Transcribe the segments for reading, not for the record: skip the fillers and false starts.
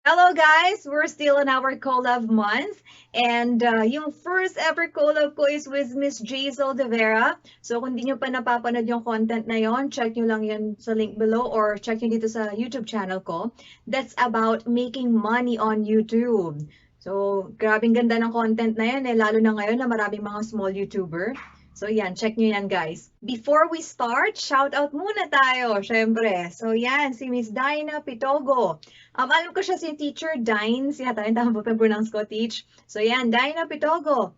Hello guys! We're still in our collab month and yung first ever collab ko is with Miss Jaisal De Vera. So kung di nyo pa napapanood yung content na yon, check nyo lang yun sa link below or check nyo dito sa YouTube channel ko. That's about making money on YouTube. So grabing ganda ng content na yan lalo na ngayon na maraming mga small YouTuber. So yan, check nyo yan guys. Before we start, shout out muna tayo, syempre. So yan, si Miss Dinah Pitogo. Alam ko siya si Teacher Dine, siya tayo, tama ba pronounce ko, Teach? So yan, Dinah Pitogo.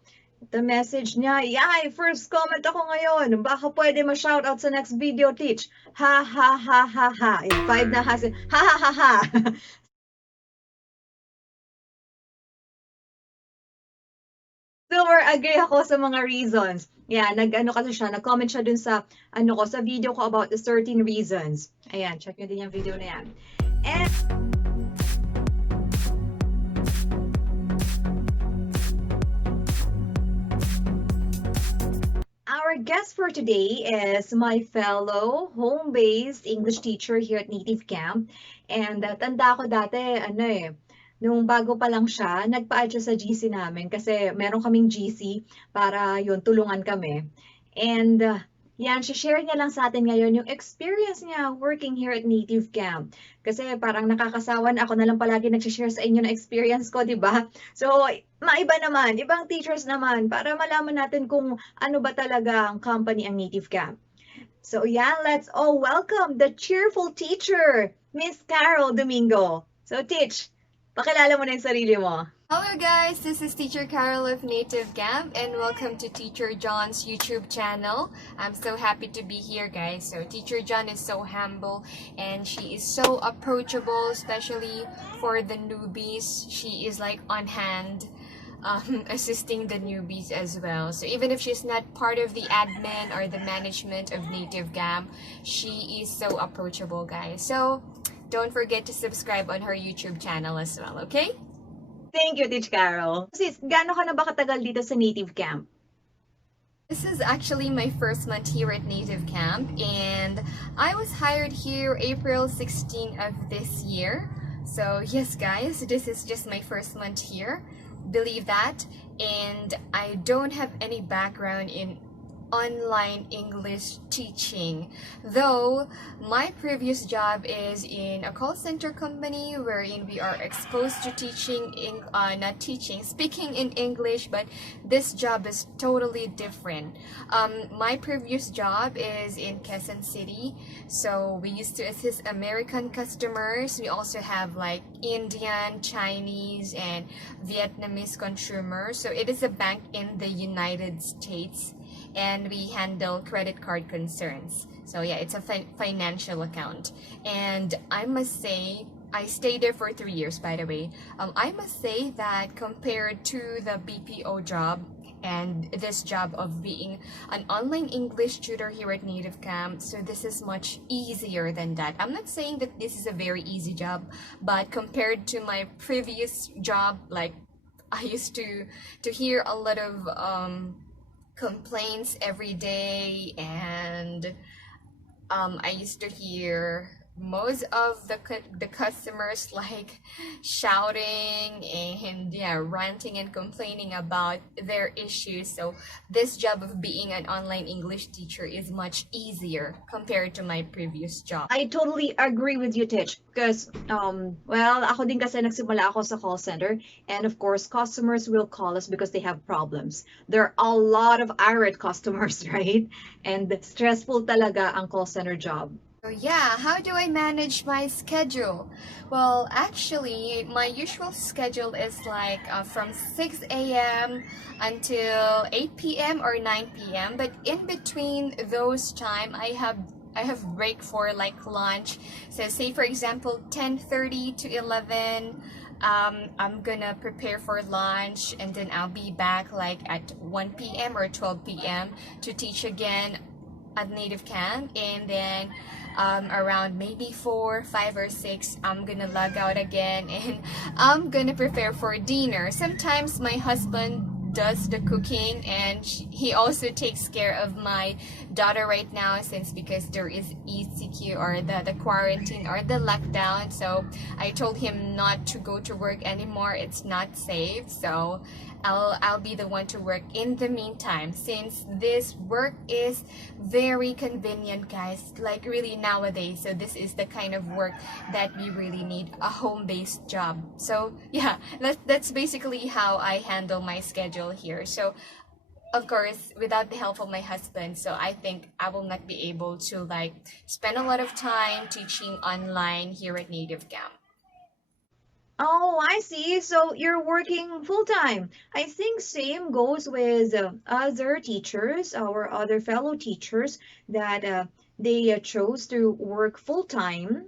The message niya, yay, first comment ako ngayon. Baka pwede ma-shoutout sa next video, Teach. Ha, ha, ha, ha, ha. 5 na ha, ha, ha, ha, ha. Super agree ako sa mga reasons. Yeah, nag-ano kasi siya, nag-comment siya dun sa ano ko, sa video ko about the 13 reasons. Ayan, check nyo din yung video na yan. And our guest for today is my fellow home-based English teacher here at NativeCamp. And tanda ko dati, nung bago pa lang siya, nagpa-add siya sa GC namin kasi meron kaming GC para yun, tulungan kami. And yan, share niya lang sa atin ngayon yung experience niya working here at NativeCamp. Kasi parang nakakasawa na ako na lang palagi nagsishare sa inyo ng experience ko, di ba? So, maiba naman, ibang teachers naman, para malaman natin kung ano ba talaga ang company ang NativeCamp. So, yan, let's all welcome the cheerful teacher, Miss Carol Domingo. So, Teach, pakilala mo na yung sarili mo. Hello guys, this is Teacher Carol of NativeCamp and welcome to Teacher John's YouTube channel. I'm so happy to be here guys. So Teacher John is so humble and she is so approachable, especially for the newbies. She is like on hand assisting the newbies as well. So even if she's not part of the admin or the management of NativeCamp, she is so approachable guys. So don't forget to subscribe on her YouTube channel as well, okay? Thank you, Teach Carol. Sis, gaano ka na ba katagal dito sa NativeCamp? This is actually my first month here at NativeCamp and I was hired here April 16 of this year. So yes guys, this is just my first month here. Believe that. And I don't have any background in online English teaching, though my previous job is in a call center company wherein we are exposed to speaking in English, but this job is totally different. My previous job is in Quezon City, so we used to assist American customers. We also have like Indian, Chinese, and Vietnamese consumers. So it is a bank in the United States and we handle credit card concerns. So yeah, it's a financial account. And I must say, I stayed there for 3 years, by the way. I must say that compared to the BPO job and this job of being an online English tutor here at NativeCamp, so this is much easier than that. I'm not saying that this is a very easy job, but compared to my previous job, like I used to hear a lot of complaints every day, and I used to hear most of the customers like shouting and yeah, ranting and complaining about their issues. So this job of being an online English teacher is much easier compared to my previous job. I totally agree with you, Titch. Because, well, ako din kasi nagsimula ako sa call center. And of course, customers will call us because they have problems. There are a lot of irate customers, right? And stressful talaga ang call center job. So yeah, how do I manage my schedule? Well, actually, my usual schedule is like from 6 a.m. until 8 p.m. or 9 p.m. But in between those time, I have break for like lunch. So say for example 10:30 to 11. I'm gonna prepare for lunch and then I'll be back like at 1 p.m. or 12 p.m. to teach again at NativeCamp, and then around maybe 4, 5, or 6, I'm gonna log out again and I'm gonna prepare for dinner. Sometimes my husband does the cooking, and he also takes care of my daughter right now, since because there is ECQ, or the quarantine or the lockdown. So I told him not to go to work anymore. It's not safe. So I'll be the one to work in the meantime, since this work is very convenient, guys, like really nowadays. So this is the kind of work that we really need, a home-based job. So yeah, that's basically how I handle my schedule here. So of course, without the help of my husband, so I think I will not be able to like spend a lot of time teaching online here at NativeCamp. Oh, I see. So you're working full time. I think same goes with other teachers, our other fellow teachers, that they chose to work full time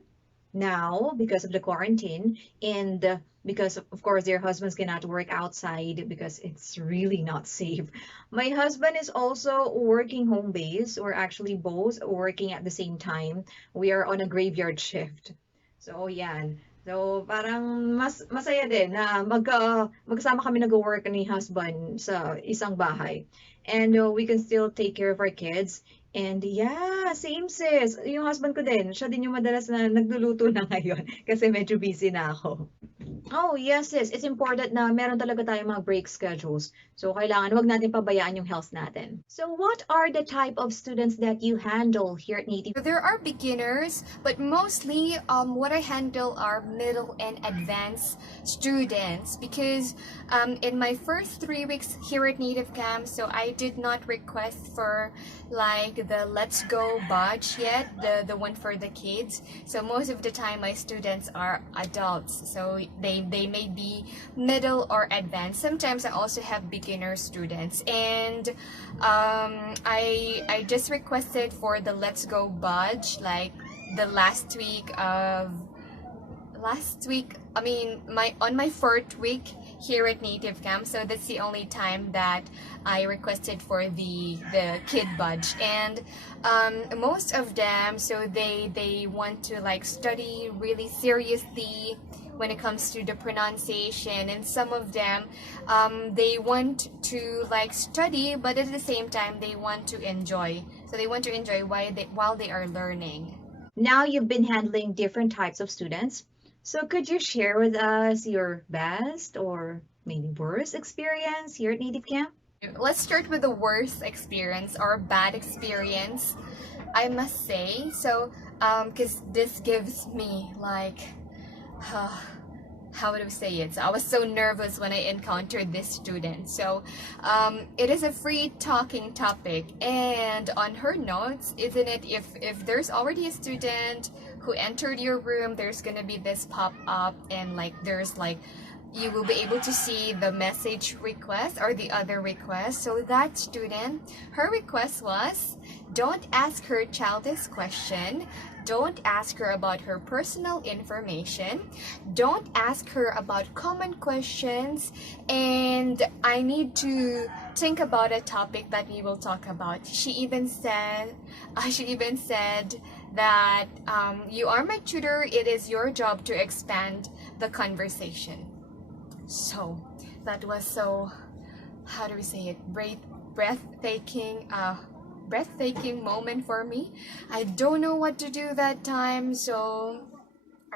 now because of the quarantine, and because of course their husbands cannot work outside because it's really not safe. My husband is also working home base, or actually both working at the same time. We are on a graveyard shift. So yan. So parang masaya din na magkasama kami nag-work ni husband sa isang bahay. And we can still take care of our kids. And yeah, same sis. Yung husband ko din, siya din yung madalas na nagluluto na ngayon kasi medyo busy na ako. Oh, yes, sis. It's important na meron talaga tayong mga break schedules. So, kailangan wag natin pabayaan yung health natin. So, what are the type of students that you handle here at Native? There are beginners, but mostly what I handle are middle and advanced students, because in my first 3 weeks here at NativeCamp, so I did not request for like the Let's Go badge yet, the one for the kids. So most of the time my students are adults, so they may be middle or advanced. Sometimes I also have beginner students, and I just requested for the Let's Go badge like the last week, I mean on my fourth week here at NativeCamp. So that's the only time that I requested for the kid badge. And most of them, so they want to like study really seriously when it comes to the pronunciation, and some of them they want to like study, but at the same time they want to enjoy. So they want to enjoy while they are learning. Now you've been handling different types of students. So could you share with us your best or maybe worst experience here at NativeCamp? Let's start with the worst experience or bad experience, I must say. So because this gives me like how would I say it? So I was so nervous when I encountered this student. So it is a free talking topic, and on her notes, isn't it, if there's already a student who entered your room, there's gonna be this pop-up, and like there's like you will be able to see the message request or the other request. So that student, her request was, don't ask her childish question, don't ask her about her personal information, don't ask her about common questions, and I need to think about a topic that we will talk about. She even said that you are my tutor, it is your job to expand the conversation. So that was so, how do we say it, breathtaking moment for me. I don't know what to do that time, so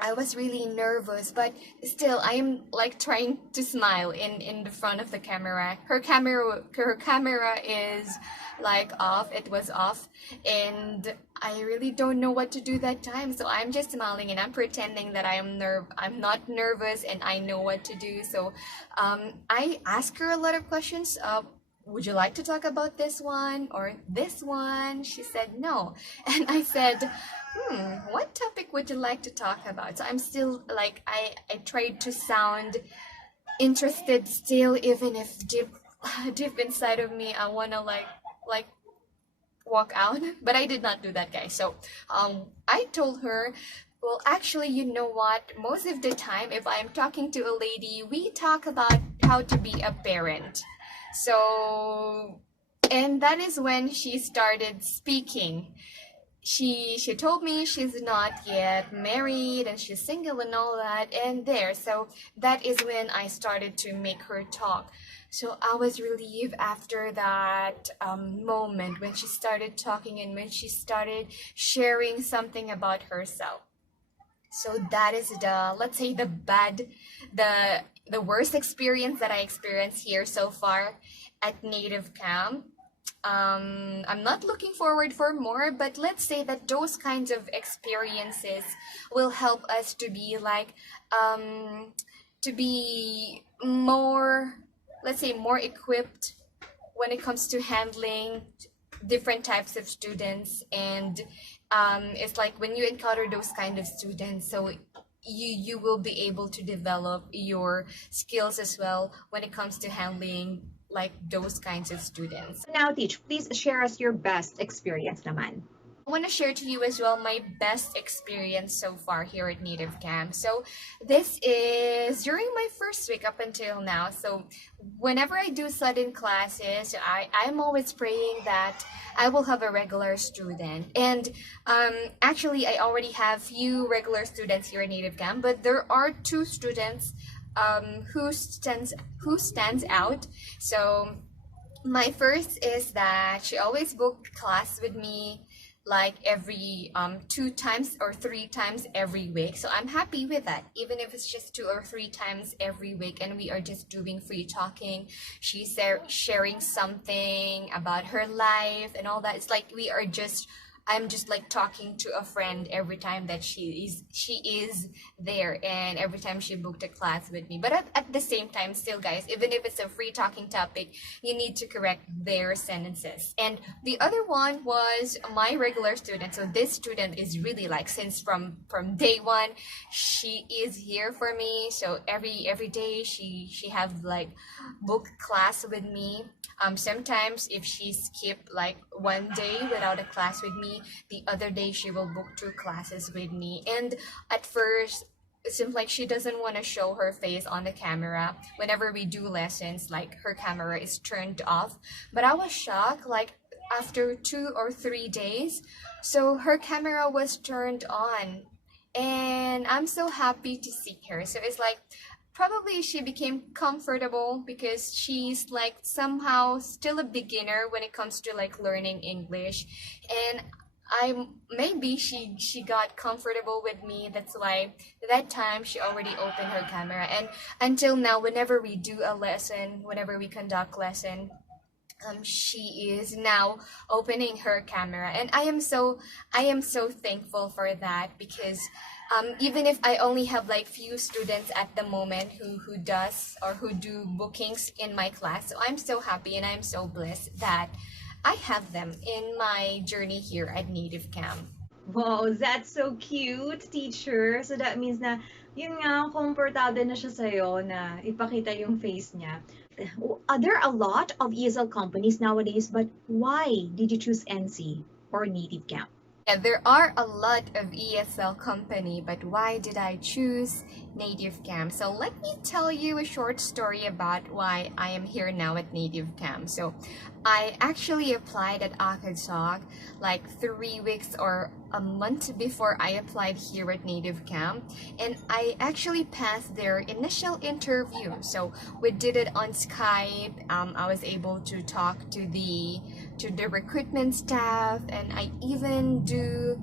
I was really nervous, but still I'm like trying to smile in the front of the camera. Her camera is like off, it was off, and I really don't know what to do that time. So I'm just smiling and I'm pretending that I'm not nervous and I know what to do. So I asked her a lot of questions. Would you like to talk about this one or this one? She said no. And I said, what topic would you like to talk about? So I'm still like, I tried to sound interested still, even if deep inside of me I wanna like walk out, but I did not do that, guys. So I told her, well, actually, you know what, most of the time if I'm talking to a lady, we talk about how to be a parent. So, and that is when she started speaking. she told me she's not yet married and she's single and all that, and there, so that is when I started to make her talk. So I was relieved after that moment when she started talking and when she started sharing something about herself. So that is the, let's say, the worst experience that I experienced here so far at NativeCamp. I'm not looking forward for more, but let's say that those kinds of experiences will help us to be like, to be more, let's say, more equipped when it comes to handling different types of students. And it's like when you encounter those kind of students, so you will be able to develop your skills as well when it comes to handling like those kinds of students. Now, Teach, please share us your best experience naman. I want to share to you as well my best experience so far here at NativeCamp. So this is during my first week up until now. So whenever I do sudden classes, I'm always praying that I will have a regular student. And actually, I already have few regular students here at NativeCamp, but there are two students who stands out. So my first is that she always booked class with me like every 2 times or 3 times every week. So I'm happy with that, even if it's just 2 or 3 times every week and we are just doing free talking. She's sharing something about her life and all that. It's like I'm just like talking to a friend every time that she is there, and every time she booked a class with me. But at the same time, still guys, even if it's a free talking topic, you need to correct their sentences. And the other one was my regular student. So this student is really like, since from day one, she is here for me. So every day she have like booked class with me. Sometimes if she skipped like 1 day without a class with me, the other day she will book 2 classes with me. And at first, it seems like she doesn't want to show her face on the camera. Whenever we do lessons, like her camera is turned off. But I was shocked, like after 2 or 3 days, so her camera was turned on. And I'm so happy to see her. So it's like, probably she became comfortable because she's like somehow still a beginner when it comes to like learning English. And maybe she got comfortable with me. That's why that time she already opened her camera. And until now, whenever we do a lesson, whenever we conduct lesson, she is now opening her camera, and I am so thankful for that, because even if I only have like few students at the moment who does or who do bookings in my class, so I'm so happy and I'm so blessed that I have them in my journey here at NativeCamp. Wow, that's so cute, teacher. So that means na, yun nga, komportable na siya sa'yo na ipakita yung face niya. There are a lot of ESL companies nowadays, but why did you choose NC or NativeCamp? Yeah, there are a lot of ESL company, but why did I choose NativeCamp? So let me tell you a short story about why I am here now at NativeCamp. So I actually applied at Akadsoc like 3 weeks or a month before I applied here at NativeCamp, and I actually passed their initial interview. So we did it on Skype. I was able to talk to the recruitment staff, and I even did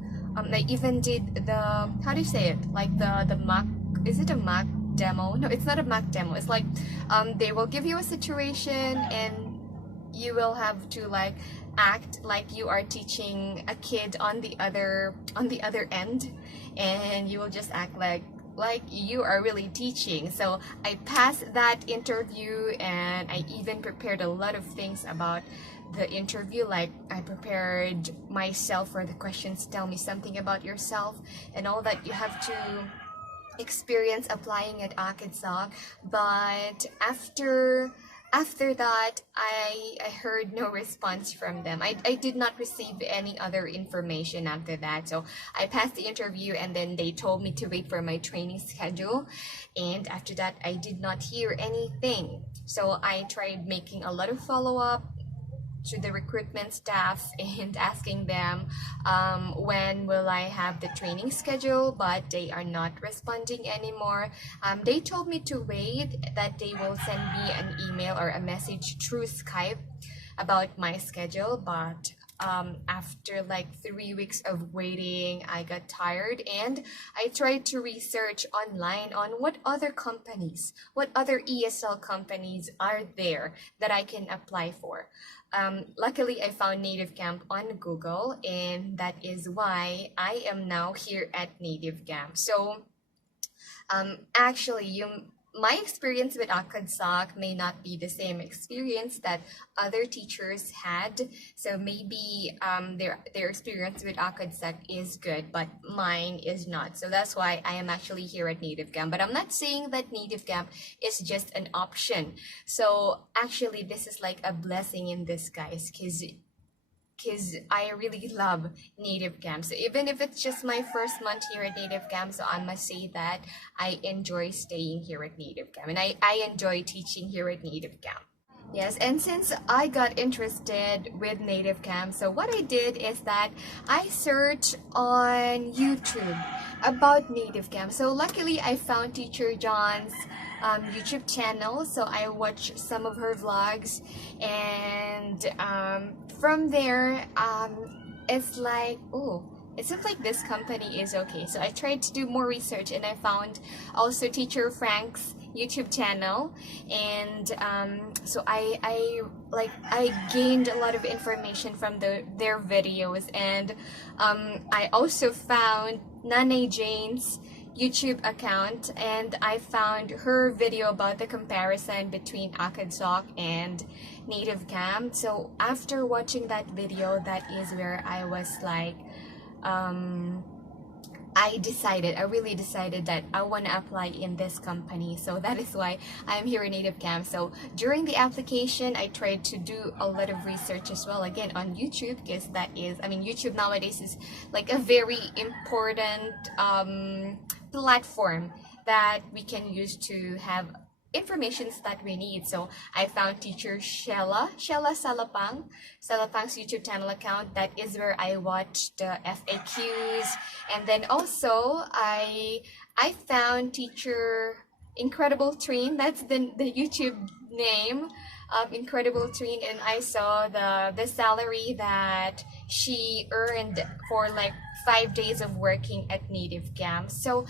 the, how do you say it, like the mock, is it a mock demo? No, it's not a mock demo. It's like they will give you a situation and you will have to like act like you are teaching a kid on the other end, and you will just act like you are really teaching. So I passed that interview, and I even prepared a lot of things about the interview. Like I prepared myself for the questions, tell me something about yourself, and all that you have to experience applying at Akadsoc. But after that, I heard no response from them. I did not receive any other information after that. So I passed the interview, and then they told me to wait for my training schedule. And after that, I did not hear anything. So I tried making a lot of follow-up, to the recruitment staff and asking them when will I have the training schedule, but they are not responding anymore. They told me to wait, that they will send me an email or a message through Skype about my schedule, but after like 3 weeks of waiting, I got tired and I tried to research online on what other companies, what other ESL companies are there that I can apply for. Luckily, I found NativeCamp on Google, and that is why I am now here at NativeCamp. So actually, my experience with ACADSOC may not be the same experience that other teachers had. So maybe their experience with ACADSOC is good, but mine is not. So that's why I am actually here at NativeCamp. But I'm not saying that NativeCamp is just an option. So actually, this is like a blessing in disguise, because I really love NativeCamp. So even if it's just my first month here at NativeCamp, so I must say that I enjoy staying here at NativeCamp, and I enjoy teaching here at NativeCamp. Yes, and since I got interested with NativeCamp, so what I did is that I searched on YouTube about NativeCamp. So luckily I found Teacher John's YouTube channel, so I watched some of her vlogs, and from there it's like, oh, it seems like this company is okay. So I tried to do more research, and I found also Teacher Frank's YouTube channel, and so I gained a lot of information from their videos, and I also found Nane Jane's YouTube account, and I found her video about the comparison between ACADSOC and NativeCamp. So after watching that video, that is where I was like, I really decided that I want to apply in this company. So that is why I'm here in NativeCamp. So during the application, I tried to do a lot of research as well, again on YouTube, because that is, I mean, YouTube nowadays is like a very important platform that we can use to have informations that we need. So I found Teacher Shella Salapang's YouTube channel account. That is where I watched the FAQs, and then also I found Teacher Incredible Tween. That's the YouTube name of Incredible Tween, and I saw the salary that she earned for like 5 days of working at NativeCamp. So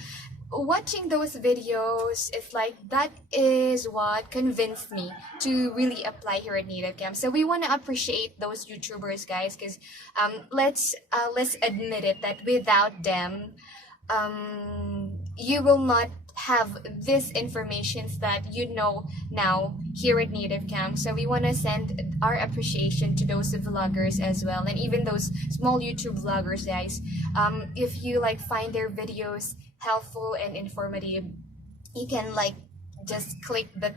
watching those videos, it's like that is what convinced me to really apply here at NativeCamp. So we want to appreciate those YouTubers, guys, because let's admit it that without them, you will not have this information that you know now here at NativeCamp. So we want to send our appreciation to those vloggers as well, and even those small YouTube vloggers, guys. If you like find their videos helpful and informative, you can like just click the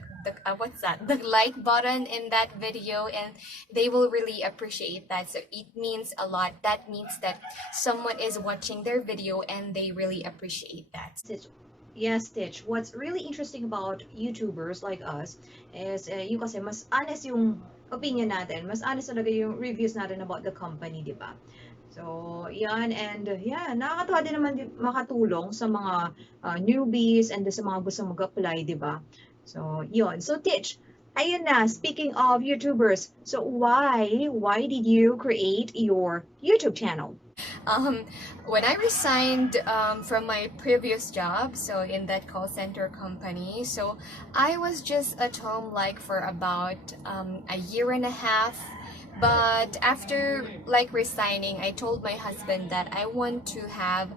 like button in that video, and they will really appreciate that. So it means a lot. That means that someone is watching their video and they really appreciate that. Yes, Stitch. What's really interesting about YouTubers like us is yung kasi mas honest yung opinion natin, mas honest talaga yung reviews natin about the company, di ba? So, yan, and yeah, nakakatawa din naman makatulong sa mga newbies and sa mga gusto mag-apply, di ba? So, yun. So, Titch, ayun na, speaking of YouTubers, so why did you create your YouTube channel? When I resigned from my previous job, so in that call center company, so I was just at home like for about a year and a half. But after like resigning, I told my husband that I want to have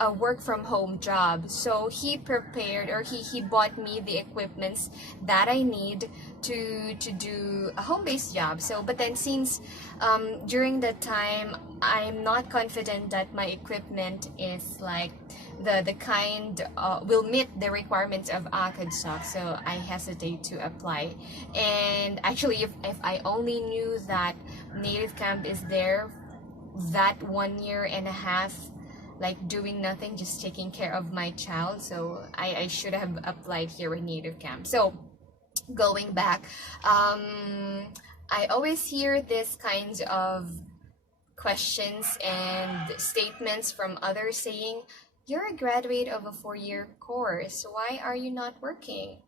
a work from home job. So he prepared, or he bought me the equipments that I need to do a home-based job. So but then since during that time I'm not confident that my equipment is like the kind will meet the requirements of ACADSOC, so I hesitate to apply. And actually, if I only knew that NativeCamp is there that 1 year and a half, like doing nothing, just taking care of my child, so I should have applied here in NativeCamp. So going back, I always hear this kinds of questions and statements from others saying, "You're a graduate of a 4-year course. Why are you not working?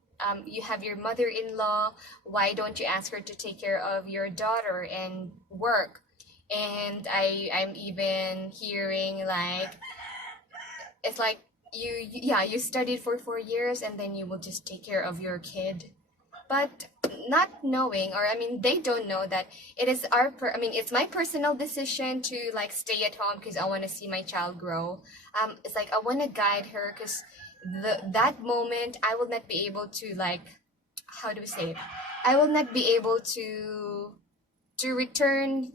You have your mother-in-law. Why don't you ask her to take care of your daughter and work?" And I'm even hearing like, it's like yeah, you studied for 4 years and then you will just take care of your kid, but not knowing, or I mean they don't know that it is I mean it's my personal decision to like stay at home because I want to see my child grow. It's like I want to guide her because that moment I will not be able to, like, how do we say it, I will not be able to turn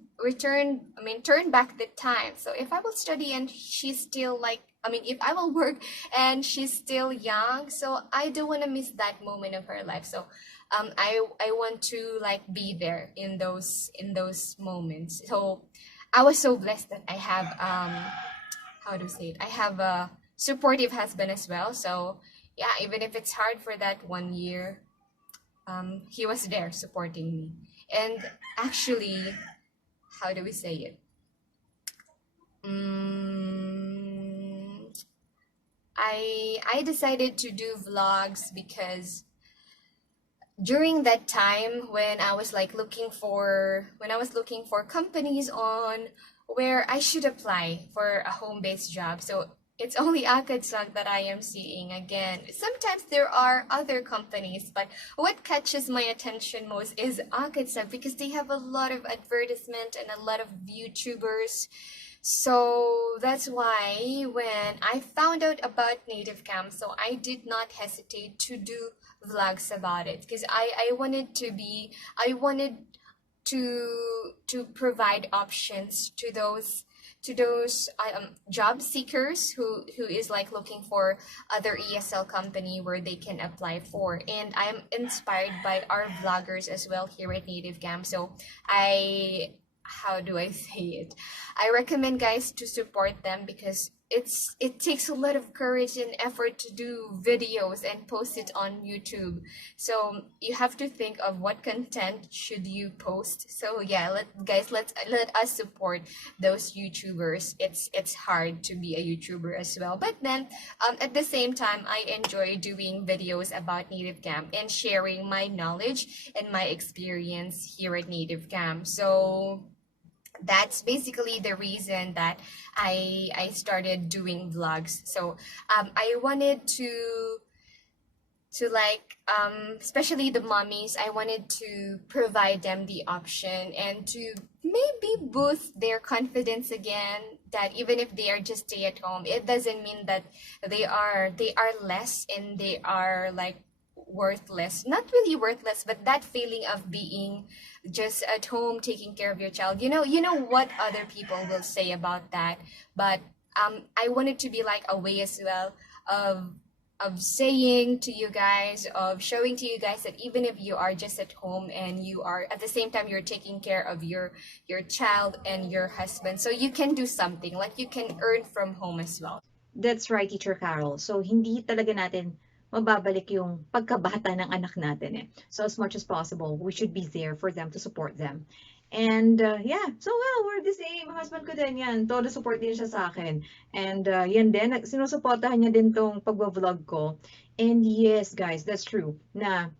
back the time. So if I will study and she's still like, I mean, if I will work and she's still young, so I don't want to miss that moment of her life. So I want to like be there in those moments. So I was so blessed that I have how to say it, I have a supportive husband as well. So yeah, even if it's hard for that 1 year, he was there supporting me. And actually, how do we say it? I decided to do vlogs because during that time when I was like looking for companies on where I should apply for a home-based job. So it's only Akadsag that I am seeing again. Sometimes there are other companies, but what catches my attention most is Akadsag because they have a lot of advertisement and a lot of YouTubers. So that's why when I found out about NativeCamp, so I did not hesitate to do vlogs about it because I wanted to provide options to those job seekers who is like looking for other ESL company where they can apply for. And I'm inspired by our vloggers as well here at NativeCamp. So how do I say it? I recommend guys to support them because it takes a lot of courage and effort to do videos and post it on YouTube. So you have to think of what content should you post. So yeah, let us support those YouTubers. It's hard to be a YouTuber as well. But then at the same time, I enjoy doing videos about NativeCamp and sharing my knowledge and my experience here at NativeCamp. So that's basically the reason that I started doing vlogs. So I wanted to like especially the mommies, I wanted to provide them the option and to maybe boost their confidence again, that even if they are just stay at home, it doesn't mean that they are less and they are like worthless. Not really worthless, but that feeling of being just at home taking care of your child, you know what other people will say about that. But I wanted to be like a way as well of saying to you guys, of showing to you guys that even if you are just at home and you are at the same time you're taking care of your child and your husband, so you can do something, like you can earn from home as well. That's right, Teacher Carol. So, hindi talaga natin mababalik yung pagkabata ng anak natin eh. So, as much as possible, we should be there for them to support them. And yeah, so well, we're the same. Husband ko din yan. Todo support din siya sa akin. And yan din, sinusuportahan niya din tong pagbablog ko. And yes, guys, that's true. Na,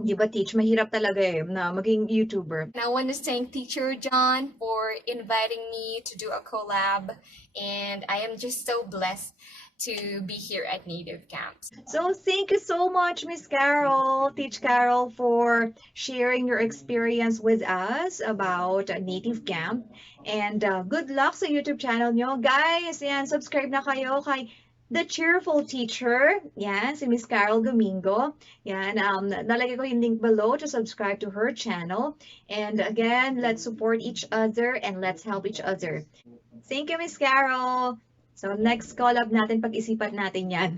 di ba, Teach, mahirap talaga eh, na maging YouTuber. And I want to thank Teacher John for inviting me to do a collab. And I am just so blessed to be here at NativeCamp. So thank you so much, Miss Carol, Teach Carol, for sharing your experience with us about NativeCamp. And good luck sa YouTube channel nyo. Guys, yan, subscribe na kayo kay The Cheerful Teacher. Yan, si Miss Carol Domingo. Yan, nalagay ko yung link below to subscribe to her channel. And again, let's support each other and let's help each other. Thank you, Miss Carol. So next collab natin, pag-isipan natin yan.